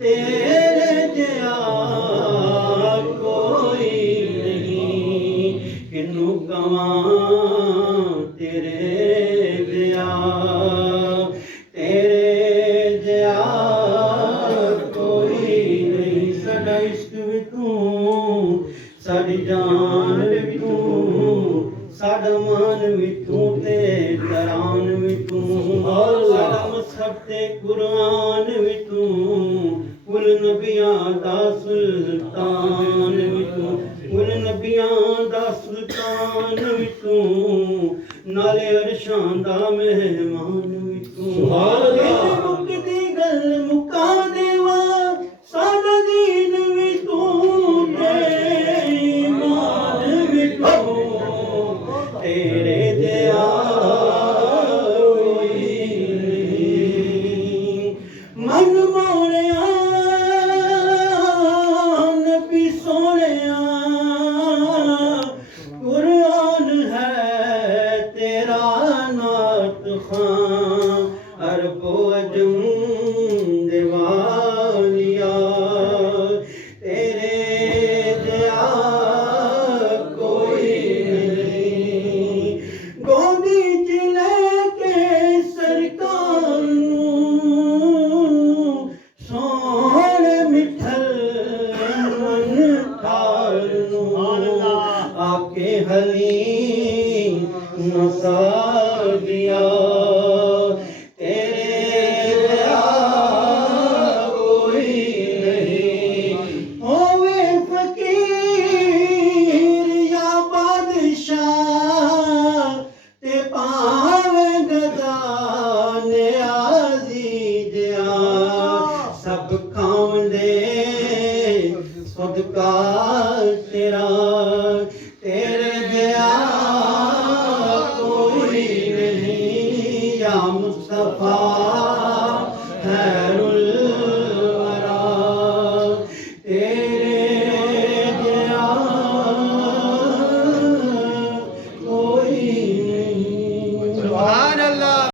तेरे जया कोई नहीं, किनू कवां तेरे जया, तेरे जया कोई नहीं। साडा इश्क भी तू, साडी जान भी तू, साडा मान भी तू ते तरान भी तू, साडा मसहब ते कुरान भी तू, कुल नबियां दा सुल्तान भी तू, कुल नबियां दा सुल्तान भी तू, नाले अरशां दा मेहमान भी तू। मुकदी गल मुका देवा, साडा दीन भी तू ते ईमान भी तू, तेरे जया कोई नहीं। मन मोहणिया नबी सोहणिया, कुरान है तेरा नात खां, अरबो अजम दे वालिया, तेरे जया कोई नहीं। गोदी च लेके सरकार नूं, सोहणे मिठल मन ठार नूं, आके हलीम नसा दिया, तेरे जया कोई नहीं। होवे फकीर या बादशाह, ते पावे गदा नियाज़ी जिया, सब खावंदे सदका तेरा, तेरे